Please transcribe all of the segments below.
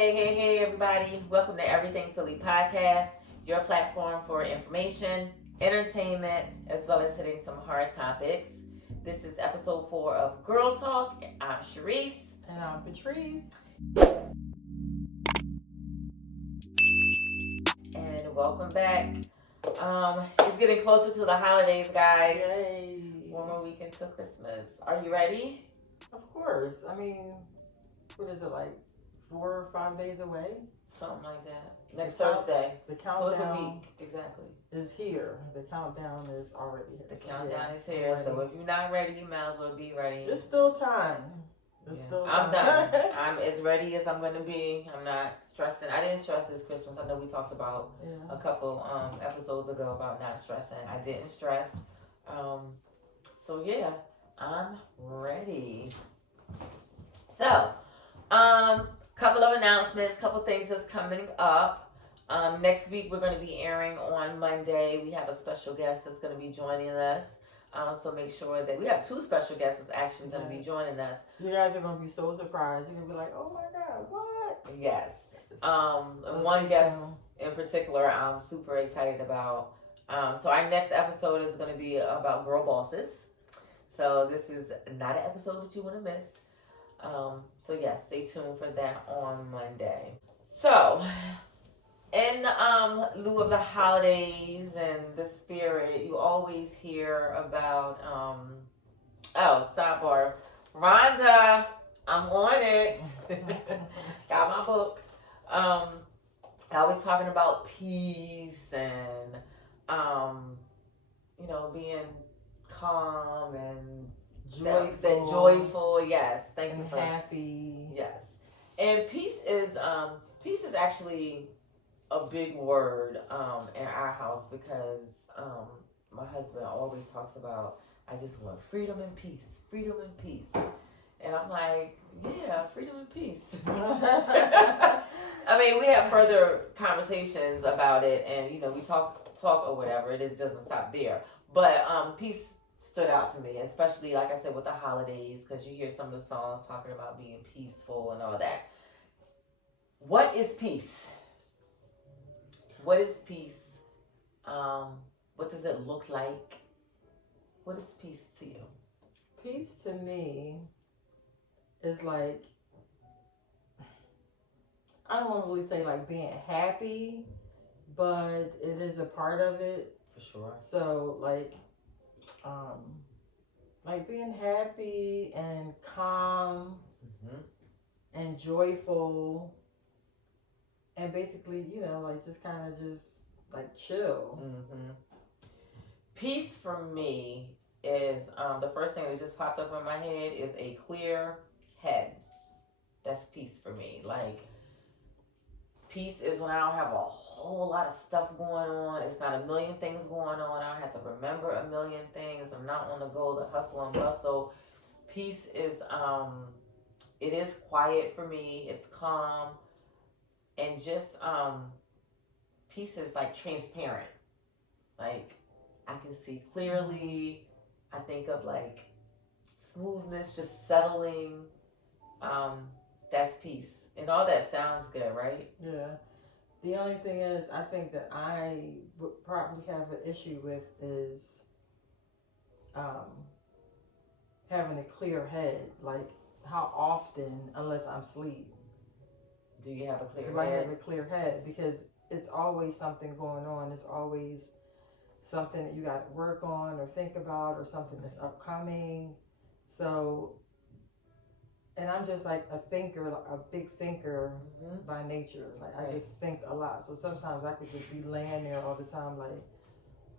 Hey, everybody. Welcome to Everything Philly Podcast, your platform for information, entertainment, as well as hitting some hard topics. This is episode 4 of Girl Talk. I'm Sharice. And I'm Patrice. And welcome back. It's getting closer to the holidays, guys. Yay. One more week until Christmas. Are you ready? Of course. I mean, what is it, like 4 or 5 days away? Something like that. Next Thursday. The So countdown it's a week. Exactly. is here. The countdown is already here. The So, countdown yeah, is here. I'm So ready. if you're not ready, you might as well be ready. It's still time. It's Yeah. still I'm time. done. I'm as ready as I'm going to be. I'm not stressing. I didn't stress this Christmas. I know we talked about Yeah. a couple episodes ago about not stressing. I didn't stress. So yeah, I'm ready. So, couple of announcements, couple things that's coming up. Next week we're going to be airing on Monday. We have a special guest that's going to be joining us. So make sure that we have 2 special guests that's actually going to be joining us. You guys are going to be so surprised. You're going to be like, oh my God, what? Yes. So One stay guest tuned. in particular I'm super excited about. So our next episode is going to be about girl bosses. So this is not an episode that you want to miss. So yes, stay tuned for that on Monday. So, in lieu of the holidays and the spirit, you always hear about sidebar, Rhonda, I'm on it. Got my book. I was talking about peace and being calm and joyful. Yes, thank you and for happy. yes. And peace is actually a big word in our house because my husband always talks about, I just want freedom and peace. And I'm like, yeah, freedom and peace. I mean, we have further conversations about it, and we talk or whatever. It just doesn't stop there. But peace stood out to me, especially like I said with the holidays, because you hear some of the songs talking about being peaceful and all that. What is peace? What is peace? What does it look like? What is peace to you? Peace to me is like, I don't want to really say like being happy, but it is a part of it. For sure. So like being happy and calm and joyful and basically, like just kind of just like chill. Peace for me is the first thing that just popped up in my head is a clear head. That's peace for me. Like, peace is when I don't have a whole lot of stuff going on. It's not a million things going on. I don't have to remember a million things. I'm not on the go to hustle and bustle. Peace is it is quiet for me. It's calm. And just peace is like transparent. Like, I can see clearly. I think of like smoothness, just settling. That's peace. And all that sounds good, right? Yeah. The only thing is, I think that I would probably have an issue with is having a clear head. Like, how often, unless I'm asleep, do you have a clear do I head? have a clear head? Because it's always something going on. It's always something that you got to work on or think about or something that's upcoming. So, and I'm just like a thinker, a big thinker by nature. Like, I just think a lot. So sometimes I could just be laying there all the time like,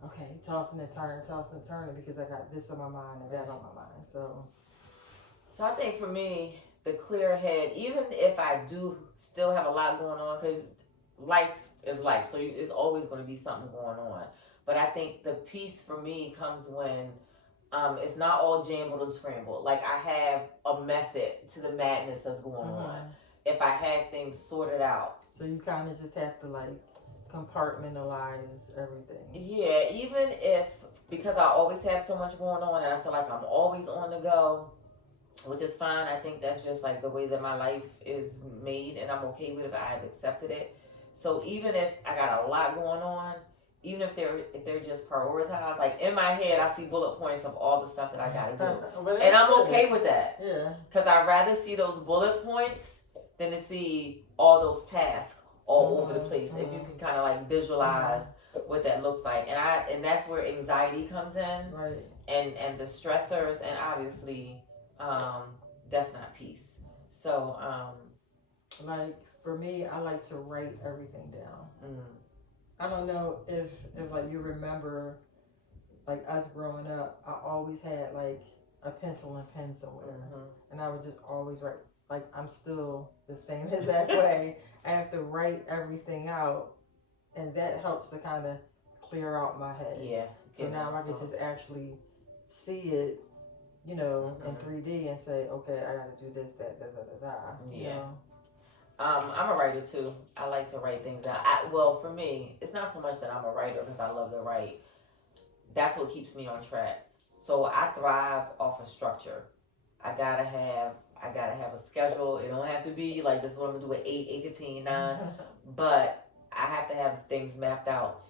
okay, tossing and turning because I got this on my mind and that on my mind. So I think for me, the clear head, even if I do still have a lot going on, because life is life, so it's always going to be something going on. But I think the peace for me comes when it's not all jumbled and scrambled. Like, I have a method to the madness that's going on. If I had things sorted out. So you kind of just have to like compartmentalize everything. Yeah, even if, because I always have so much going on and I feel like I'm always on the go, which is fine. I think that's just like the way that my life is made, and I'm okay with it. I've accepted it. So even if I got a lot going on, even if they're just prioritized, like in my head, I see bullet points of all the stuff that I gotta do, and I'm okay with that. Yeah. Because I'd rather see those bullet points than to see all those tasks all over the place. If you can kind of like visualize what that looks like, and that's where anxiety comes in, Right. and the stressors, and obviously, that's not peace. So, like for me, I like to write everything down. mm, I don't know if like you remember, like us growing up, I always had like a pencil and pen somewhere, and I would just always write. Like I'm still the same exact way. I have to write everything out, and that helps to kind of clear out my head. yeah. So now I can just actually see it, you know, in 3D and say, okay, I got to do this, that, da, da, da, da. You Yeah. know? I'm a writer too. I like to write things out. Well, for me, it's not so much that I'm a writer because I love to write. That's what keeps me on track. So I thrive off of structure. I gotta have a schedule. It don't have to be like this is what I'm gonna do at 8:15, 9. But I have to have things mapped out.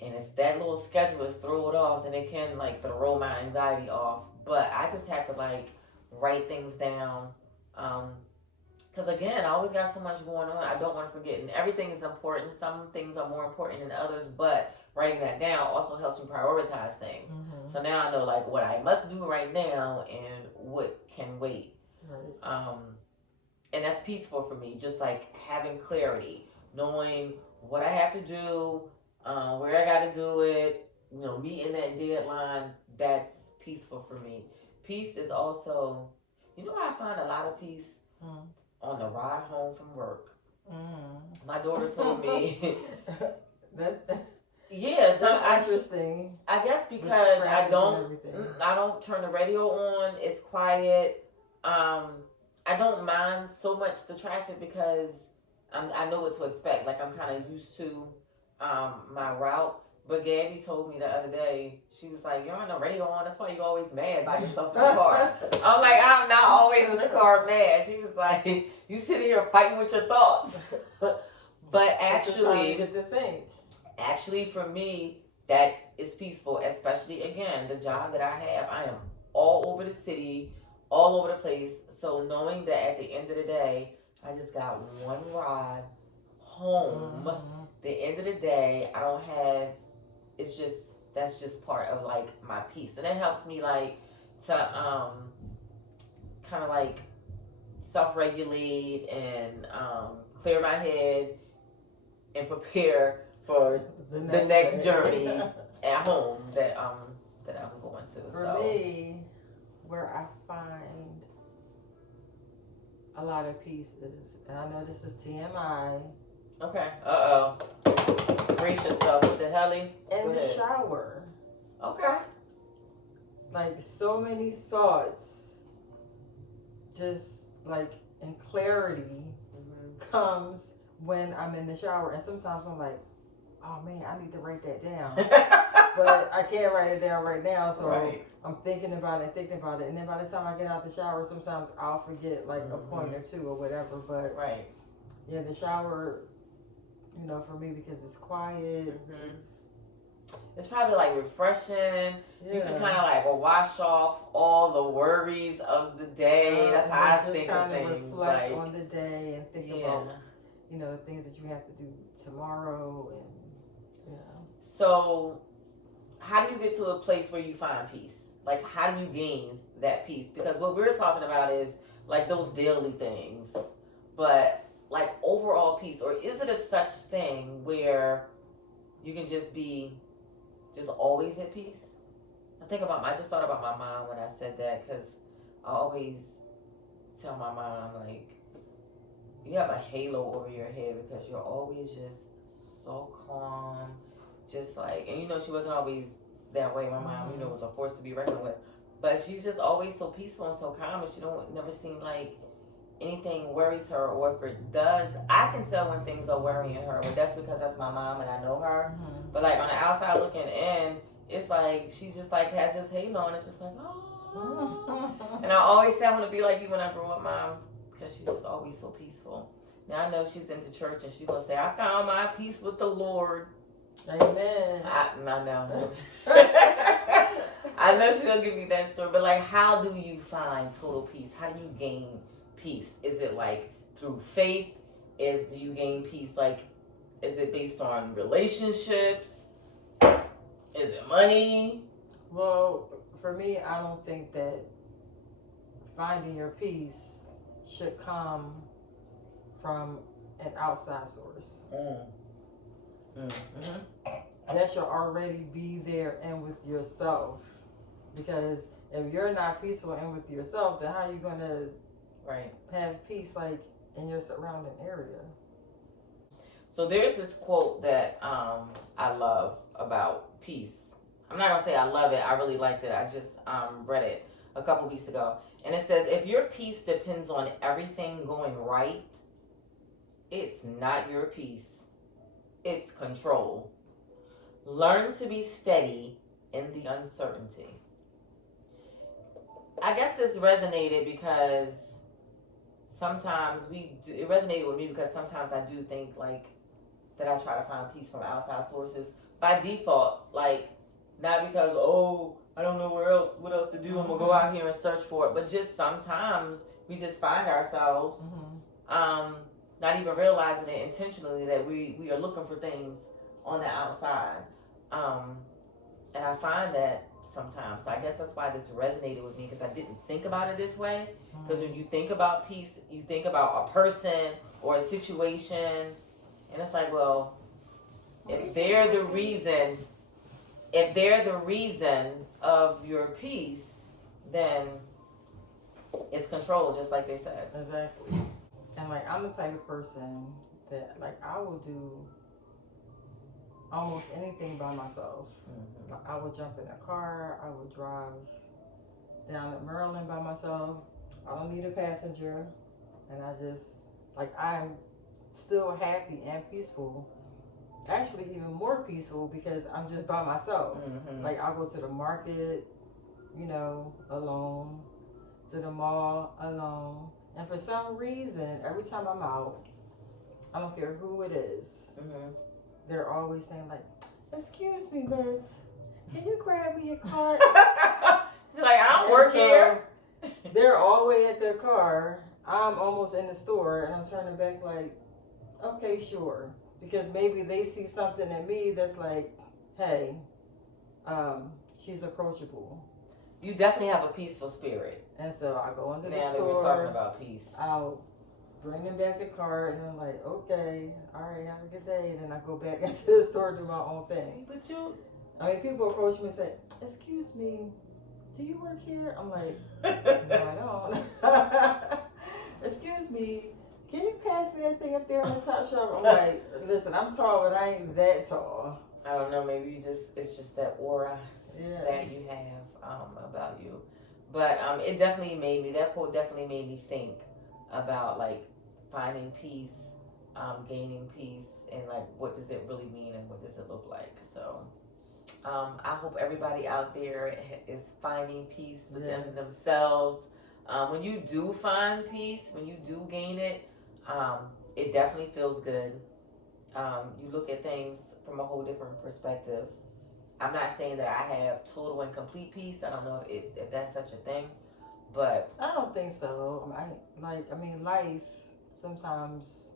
And if that little schedule is thrown off, then it can like throw my anxiety off. But I just have to like write things down. Because again, I always got so much going on. I don't want to forget. And everything is important. Some things are more important than others. But writing that down also helps me prioritize things. So now I know like what I must do right now and what can wait. Right. And that's peaceful for me. Just like having clarity, knowing what I have to do, where I got to do it, you know, meeting that deadline. That's peaceful for me. Peace is also, you know, I find a lot of peace on the ride home from work. My daughter told me. that's Yes, interesting. I guess because I don't turn the radio on. It's quiet. I don't mind so much the traffic because I know what to expect. Like I'm kind of used to my route. But Gabby told me the other day, she was like, "You're on the radio on. That's why you're always mad by yourself in the car." I'm like, "I'm not always in the car mad." She was like, "You sitting here fighting with your thoughts." But actually, get to think. Actually, for me, that is peaceful. Especially again, the job that I have, I am all over the city, all over the place. So knowing that at the end of the day, I just got one ride home. The end of the day, I don't have. It's just that's just part of like my peace, and it helps me like to kind of like self-regulate and clear my head and prepare for the next journey at home that I'm going to. For me, where I find a lot of peace is, and I know this is TMI. Okay. Brace yourself. What the helly? In the shower. Okay. Like so many thoughts, just like in clarity comes when I'm in the shower, and sometimes I'm like, oh man, I need to write that down. But I can't write it down right now, so I'm thinking about it, and then by the time I get out the shower, sometimes I'll forget like a point or two or whatever. But yeah, the shower, you know, for me because it's quiet. It's probably like refreshing. Yeah. You can kind of like wash off all the worries of the day. That's how I think of things. Reflect on the day and think about, you know, things that you have to do tomorrow, and you know. So, how do you get to a place where you find peace? Like, how do you gain that peace? Because what we're talking about is like those daily things, but like overall peace, or is it a such thing where you can just be just always at peace? I just thought about my mom when I said that, because I always tell my mom, like, you have a halo over your head because you're always just so calm, just like, and you know, she wasn't always that way. My mom, you know, was a force to be reckoned with, but she's just always so peaceful and so calm, and she never seem like anything worries her, or if it does, I can tell when things are worrying her, but that's because that's my mom and I know her. But like on the outside looking in, it's like she's just like has this halo, and it's just like, oh, And I always say I want to be like you when I grow up, Mom, because she's just always so peaceful. Now I know she's into church and she's gonna say, "I found my peace with the Lord." Amen. I know. I know she's gonna give me that story, but like, how do you find total peace? How do you gain peace? Is it like through faith? Do you gain peace like? Is it based on relationships? Is it money? Well, for me, I don't think that finding your peace should come from an outside source. That should already be there and with yourself. Because if you're not peaceful and with yourself, then how are you going to have peace like in your surrounding area? So there's this quote that I love about peace. I'm not going to say I love it. I really liked it. I just read it a couple weeks ago. And it says, if your peace depends on everything going right, it's not your peace. It's control. Learn to be steady in the uncertainty. I guess this resonated because sometimes it resonated with me because sometimes I do think like that I try to find peace from outside sources by default, like not because, I don't know what else to do. I'm gonna go out here and search for it. But just sometimes we just find ourselves not even realizing it intentionally that we are looking for things on the outside. And I find that sometimes. So I guess that's why this resonated with me, because I didn't think about it this way. Because when you think about peace, you think about a person or a situation, and it's like, well, if they're the reason of your peace, then it's control, just like they said. Exactly. And like, I'm the type of person that like I will do almost anything by myself. I would jump in a car. I would drive down to Maryland by myself. I don't need a passenger, and I just like I'm still happy and peaceful. Actually, even more peaceful because I'm just by myself. Like I'll go to the market, alone, to the mall alone, and for some reason, every time I'm out, I don't care who it is, they're always saying like, "Excuse me, miss, can you grab me a cart?" Like, I don't work here. They're all the way at their car. I'm almost in the store, and I'm turning back like, okay, sure. Because maybe they see something in me that's like, hey, she's approachable. You definitely have a peaceful spirit. And so I go into the now store. Now that we're talking about peace. I'll bring them back the cart, and I'm like, okay, all right, have a good day. And then I go back into the store and do my own thing. But people approach me and say, "Excuse me, do you work here?" I'm like, no, I don't. "Excuse me, can you pass me that thing up there on the top shelf?" I'm like, listen, I'm tall, but I ain't that tall. I don't know, maybe it's just that aura that you have about you. But that quote definitely made me think about like finding peace, gaining peace, and like what does it really mean and what does it look like. So I hope everybody out there is finding peace within themselves. When you do find peace, when you do gain it, it definitely feels good. You look at things from a whole different perspective. I'm not saying that I have total and complete peace. I don't know if that's such a thing, but I don't think so. Life sometimes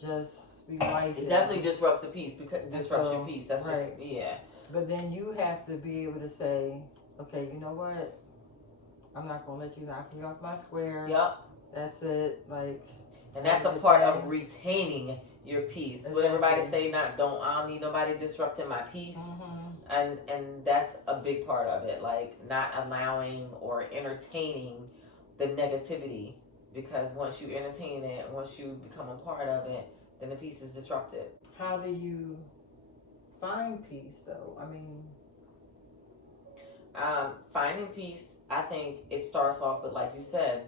just be life. It definitely disrupts the peace your peace. That's right. Just But then you have to be able to say, okay, you know what? I'm not gonna let you knock me off my square. Yep. That's it. And that's a part of retaining your peace. Exactly. What everybody say, I don't need nobody disrupting my peace. And that's a big part of it. Like not allowing or entertaining the negativity, because once you entertain it, once you become a part of it, then the peace is disrupted. How do you find peace though? Finding peace, I think it starts off with, like you said,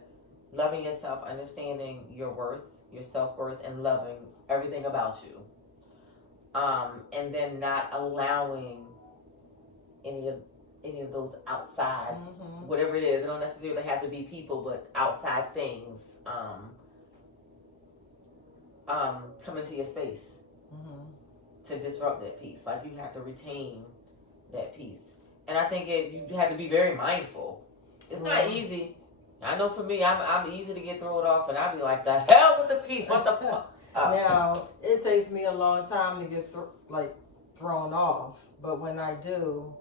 loving yourself, understanding your worth, your self-worth, and loving everything about you. And then not allowing any of those outside, Mm-hmm. whatever it is. It don't necessarily have to be people, but outside things come into your space Mm-hmm. to disrupt that peace. Like you have to retain that peace, and I think you have to be very mindful. It's not easy. I know for me, I'm easy to get thrown off, and I'll be like, the hell with the peace. What the fuck? Now it takes me a long time to get thrown off, but when I do,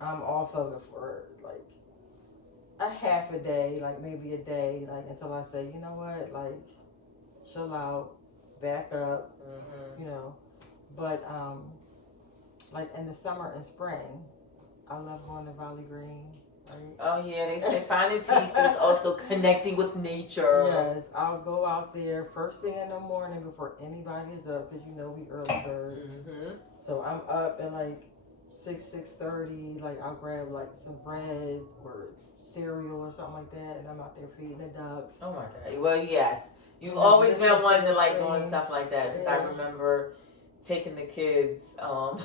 I'm off of it for like a half a day, like maybe a day, like until I say, you know what, like chill out, back up, you know. But like in the summer and spring, I love going to Valley Green. Right? Oh yeah, they say finding peace is also connecting with nature. Yes, I'll go out there first thing in the morning before anybody's up, because you know we early birds. So I'm up at like 6:30. Like I'll grab like some bread or cereal or something like that, and I'm out there feeding the ducks. Oh my god. Well, yes, you've always been one to like doing stuff like that. Because I remember taking the kids. Hold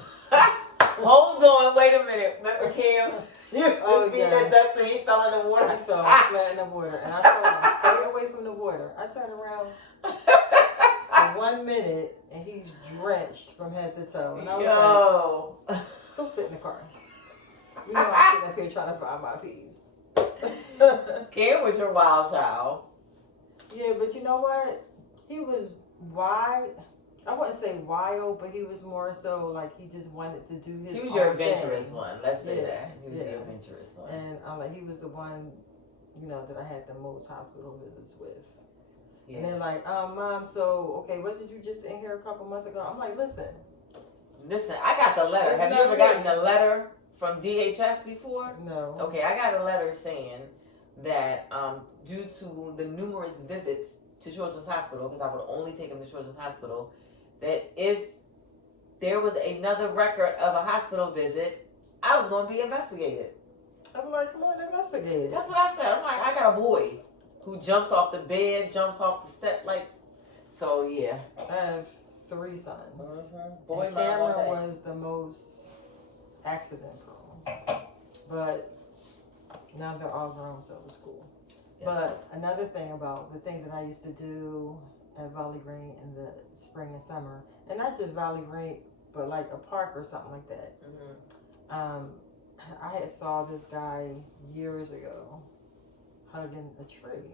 on, wait a minute. Remember Cam? You feed the ducks and he fell in the water. He fell flat in the water, and I told him stay away from the water. I turned around in 1 minute, and he's drenched from head to toe. And I was like, go sit in the car. You know I'm sitting up here trying to find my peace. Cam was your wild child. Yeah, but you know what? He was wild. I wouldn't say wild, but he was more so like he just wanted to do his. He was own your adventurous thing. one. Let's say that. He was the adventurous one. And like he was the one, you know, that I had the most hospital visits with. Yeah. And they're like, Mom, so okay, wasn't you just in here a couple months ago? I'm like, listen, I got the letter. Have you ever gotten the letter from DHS before? No. Okay, I got a letter saying that due to the numerous visits to Children's Hospital, because I would only take him to Children's Hospital, that if there was another record of a hospital visit, I was going to be investigated. I'm like, come on, investigate. That's what I said. I'm like, I got a boy who jumps off the bed, jumps off the step, like, so yeah. I have 3 sons. Boy, and Cameron was the most accident prone. But now they're all grown, so it was cool. Yes. But another thing about the thing that I used to do at Valley Green in the spring and summer, and not just Valley Green, but like a park or something like that. I had saw this guy years ago hugging a tree,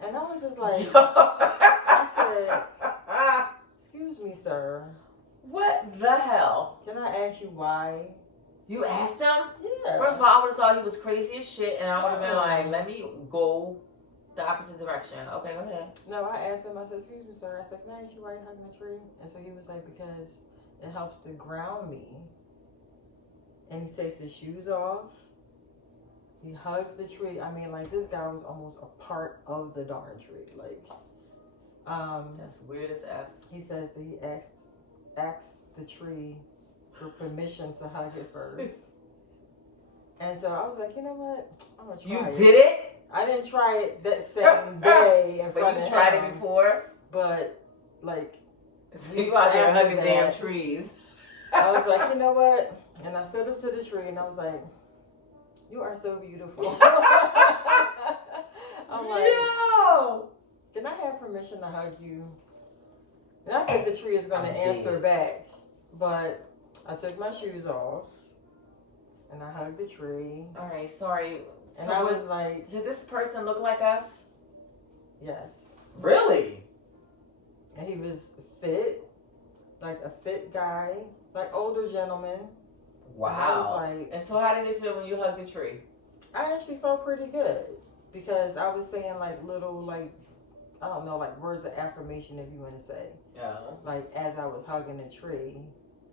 and I was just like, I said, "Excuse me, sir. What the hell? Can I ask you why?" You asked him? Yeah. First of all, I would have thought he was crazy as shit, and I would have been like, let me go the opposite direction. Okay, go ahead. No, I asked him, I said, excuse me, sir. I said, can I ask you why you're hugging a tree? And so he was like, because it helps to ground me. And he takes his shoes off. He hugs the tree. I mean, like, this guy was almost a part of the darn tree. Like, that's weird as F. He says that he asks the tree for permission to hug it first. And so I was like, you know what? I'm gonna try it. You did it? I didn't try it that same day in front of him. But you tried it before? But, like, so you out there hugging damn trees. I was like, you know what? And I stood up to the tree and I was like, you are so beautiful. I'm like, yo, can I have permission to hug you? And I think the tree is going to answer back. But I took my shoes off and I hugged the tree. All right, sorry. And so I was like, did this person look like us? Yes. Really? And he was fit, like a fit guy, like older gentleman. Wow. And, and so how did it feel when you hugged the tree? I actually felt pretty good because I was saying like little, like, I don't know, like words of affirmation, if you want to say. Oh. Like as I was hugging the tree,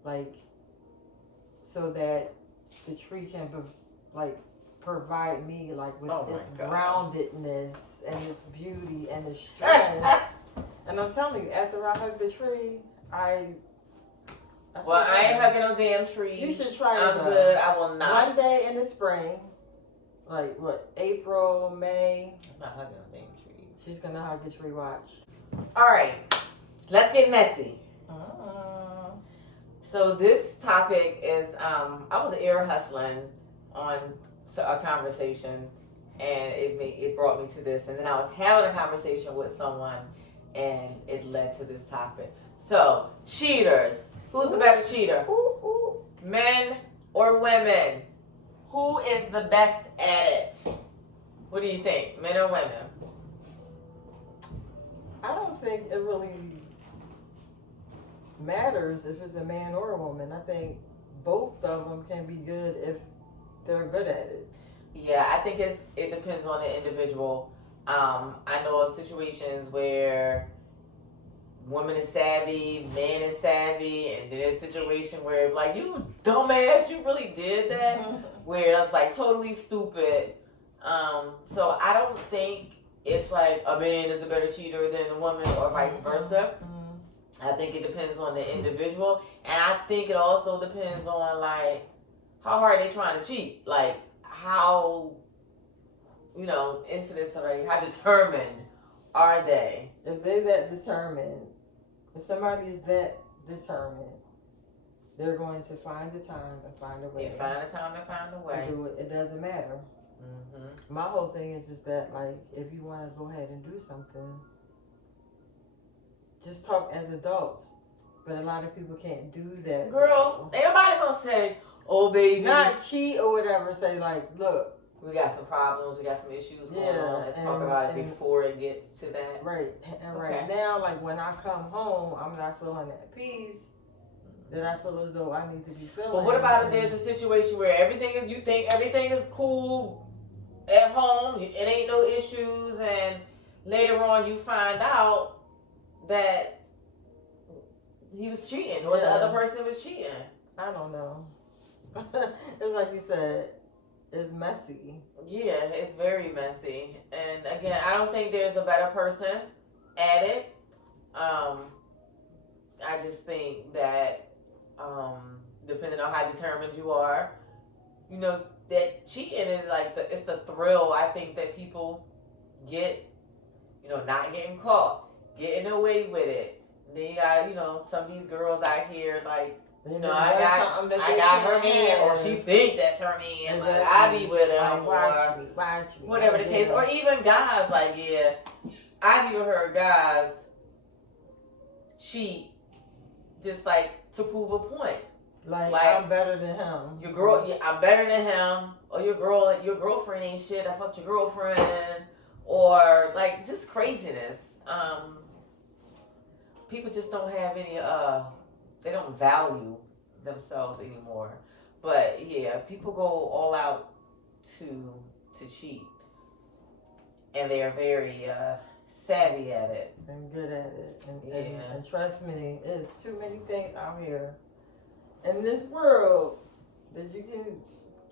like so that the tree can like provide me like with its groundedness and its beauty and its strength. And I'm telling you, after I hugged the tree, I ain't hugging no damn trees. You should try it. I'm good. I will not. One day in the spring, like what, April, May. I'm not hugging no damn trees. She's gonna hug the tree. Watch. All right, let's get messy. So this topic is I was ear hustling on a conversation, and it brought me to this, and then I was having a conversation with someone, and it led to this topic. So cheaters, who's the better cheater? Men or women? Who is the best at it? What do you think, men or women? I don't think it really matters if it's a man or a woman. I think both of them can be good if they're good at it. Yeah, I think it depends on the individual. I know of situations where woman is savvy, man is savvy, and there's a situation where like, you dumbass, you really did that, where that's like totally stupid. So I don't think it's like a man is a better cheater than a woman or vice versa. I think it depends on the individual, and I think it also depends on like how hard they trying to cheat, like how into this already, how determined are they? If they that determined, if somebody is that determined, they're going to find the time and find a way. Yeah, find the time and find a way to do it. It doesn't matter. Mm-hmm. My whole thing is that like, if you want to go ahead and do something, just talk as adults. But a lot of people can't do that. Girl, ain't nobody gonna say, "Oh, baby," not cheat or whatever. Say like, look, we got some problems, we got some issues going on. Let's talk about it before it gets to that. Right, and right now, like when I come home, I'm not feeling at peace that I feel as though I need to be feeling. But what about if there's a situation where you think everything is cool at home, it ain't no issues, and later on you find out that he was cheating or the other person was cheating? I don't know. It's like you said, it's messy. Yeah, it's very messy. And again, I don't think there's a better person at it. I just think that depending on how determined you are, that cheating is like it's the thrill I think that people get, not getting caught, getting away with it. And then you got, some of these girls out here like, I got her man, or she think that's her man, but I be with him, watch me, whatever the case. Or even guys, like, yeah, I've even heard guys cheat just like to prove a point. Like I'm better than him. I'm better than him. Or your girlfriend ain't shit. I fucked your girlfriend. Or like just craziness. People just don't have any. They don't value themselves anymore. But yeah, people go all out to cheat, and they are very savvy at it and good at it. And trust me, there's too many things out here in this world that you can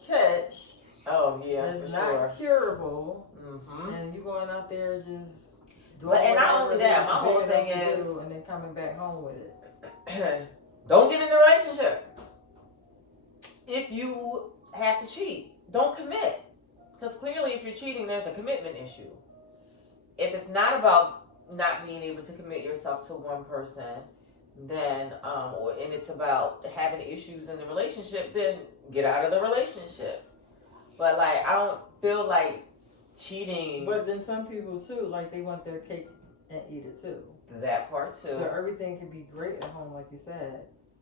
catch. Oh yeah, that's for not sure. Curable. Mm-hmm. And you going out there just. And not only that, my whole thing is, and then coming back home with it. Don't get in a relationship. If you have to cheat, don't commit. Because clearly if you're cheating, there's a commitment issue. If it's not about not being able to commit yourself to one person, then, and it's about having issues in the relationship, then get out of the relationship. But like, I don't feel like cheating. But then some people too, like they want their cake and eat it too. That part too. So everything can be great at home, like you said,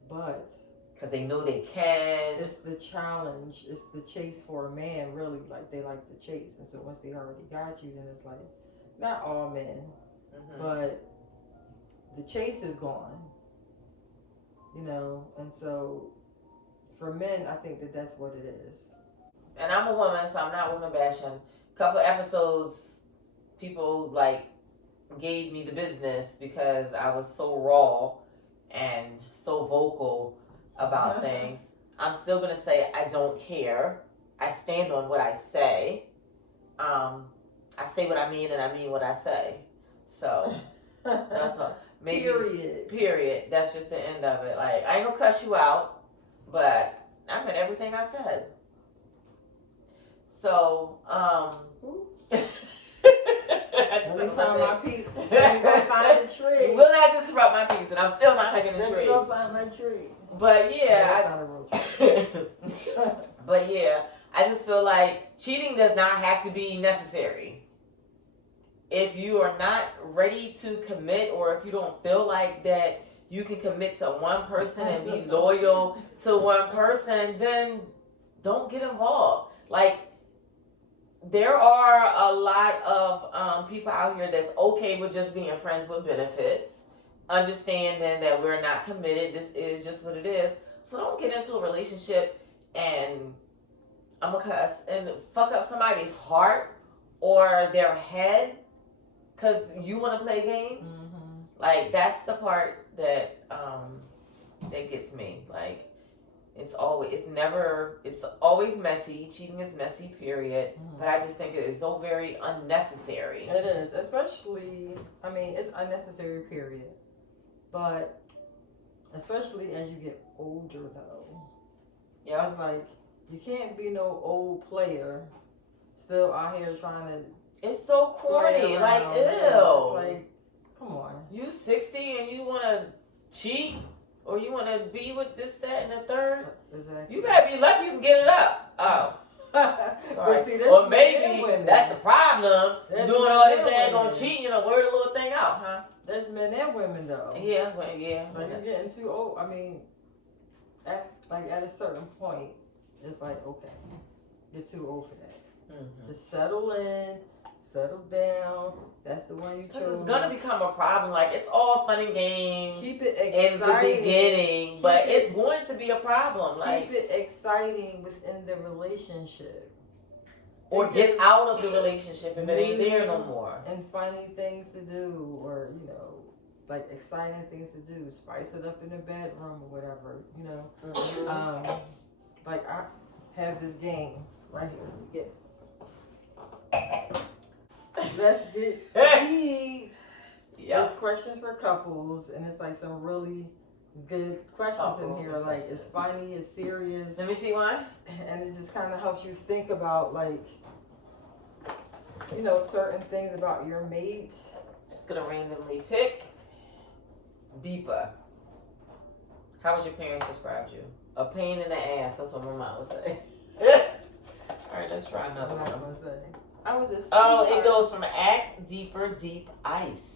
but because they know they can. It's the challenge. It's the chase for a man, really. Like they like the chase, and so once they already got you, then it's like not all men, but the chase is gone. And so for men, I think that's what it is. And I'm a woman, so I'm not woman bashing. Couple episodes, people like gave me the business because I was so raw and so vocal about things. I'm still gonna say I don't care. I stand on what I say. I say what I mean, and I mean what I say. So that's period. That's just the end of it. Like, I ain't gonna cuss you out, but I meant everything I said. So, let me find my piece. Let me go find the tree. You will not disrupt my piece, and I'm still not hugging the tree. Let me go find my tree. treat. But That's yeah, not a real treat. but yeah, I just feel like cheating does not have to be necessary. If you are not ready to commit, or if you don't feel like that you can commit to one person and be loyal to one person, then don't get involved. Like, there are a lot of people out here that's okay with just being friends with benefits, understanding that we're not committed. This is just what it is. So don't get into a relationship and I'm gonna cuss and fuck up somebody's heart or their head because you want to play games. Mm-hmm. Like, that's the part that that gets me. Like, it's always messy. Cheating is messy, period. Mm-hmm. But I just think it is so very unnecessary. It is, especially, I mean, it's unnecessary, period. But especially as you get older, though. Yeah. It's like, you can't be no old player still out here trying to. It's so corny. play Like, around. ew. Yeah, it's like, come on. You 60 and you want to cheat? Or you want to be with this, that, and the third? Exactly. You better be lucky you can get it up. Oh. But see, Or maybe that's the problem. There's Doing all men this and daggone women. cheating, wear the little thing out, huh? There's men and women, though. Yeah, yeah. Like, you're getting too old. I mean, at a certain point, it's like, okay, you're too old for that. Mm-hmm. Just settle in, settle down. That's the one you chose. It's gonna become a problem. Like, it's all fun and games Keep it in the exciting. beginning, but it's going to be a problem. Like, Keep it exciting within the relationship. or get out of the relationship if it ain't there no more. And finding things to do, or like exciting things to do. Spice it up in the bedroom or whatever. Mm-hmm. Like, I have this game right here. Let's get deep. Yeah. It's questions for couples, and it's like some really good questions in here. Like, it's funny, it's serious, Let me see one. and it just kind of helps you think about, like, certain things about your mate. Just gonna randomly pick. Deeper. How would your parents describe you? A pain in the ass. That's what my mom would say. All right, let's try another What I'm one. gonna say. I was just. Oh, it goes from act, deeper, deep, ice.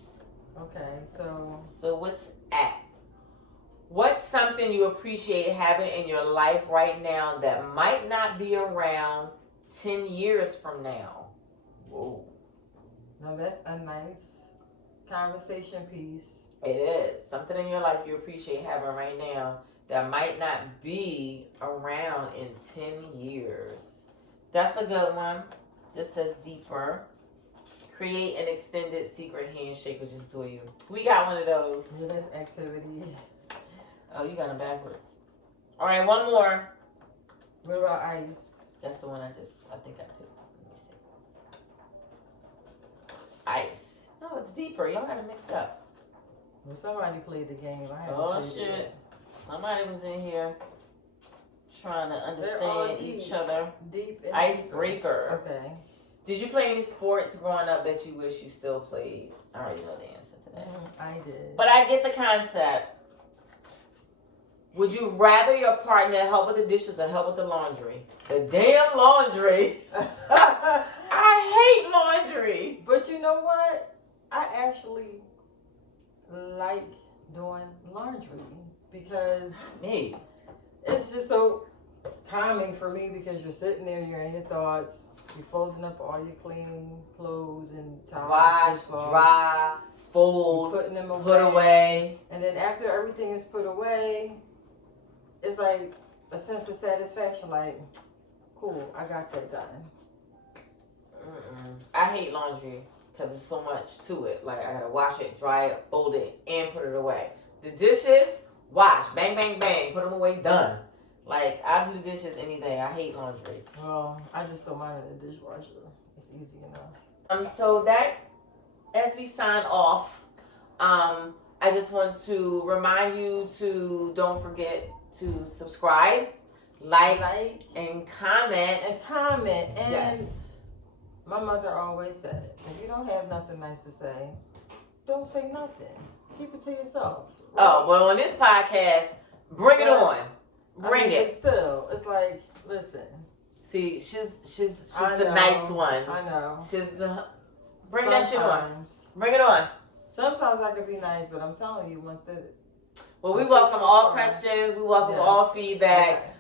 Okay, so So what's act? What's something you appreciate having in your life right now that might not be around 10 years from now? Whoa. no, that's a nice conversation piece. It is. Something in your life you appreciate having right now that might not be around in 10 years. That's a good one. This says deeper. Create an extended secret handshake, which is two of you. We got one of those. Yeah, that's activity. Oh, you got them backwards. All right, one more. What about ice? That's the one I think I picked. Let me see. Ice. No, it's deeper. Y'all got it mixed up. Well, somebody played the game. I haven't Oh, played it shit. yet. Somebody was in here trying to all understand deep. each other. Deep and Icebreaker. Okay. Did you play any sports growing up that you wish you still played? I already know the answer to that. I did. But I get the concept. Would you rather your partner help with the dishes or help with the laundry? The damn laundry. I hate laundry. But you know what? I actually like doing laundry because Me. it's just so calming for me because you're sitting there, you're in your thoughts, you're folding up all your clean clothes and towels, Wash, dishcloths, dry, fold, putting them away. put away. And then after everything is put away, it's like a sense of satisfaction, like, cool, I got that done. I hate laundry because there's so much to it. Like, I gotta wash it, dry it, fold it, and put it away. The dishes, wash, bang, bang, bang, put them away, done. Like, I do the dishes any day. I hate laundry. Well, I just throw mine in the dishwasher. It's easy enough. So that, as we sign off, I just want to remind you to don't forget to subscribe, like, and comment. And comment. And Yes. my mother always said, if you don't have nothing nice to say, don't say nothing. Keep it to yourself. Right? Oh, well, on this podcast, Bring it But, on. Bring it. But still, it's like, listen. See, she's I the know, nice one. I know. She's the bring that shit on. Sometimes. Bring it on. Sometimes I can be nice, but I'm telling you, once that. Well, we welcome all questions. We welcome Yes. all feedback.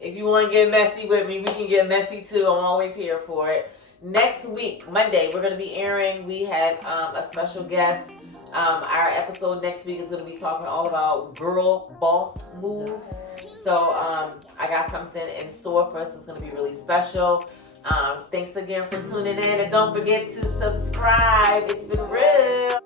If you want to get messy with me, we can get messy too. I'm always here for it. Next week, Monday, we're going to be airing. We have a special guest. Our episode next week is going to be talking all about girl boss moves. So I got something in store for us that's going to be really special. Thanks again for tuning in. And don't forget to subscribe. It's been real.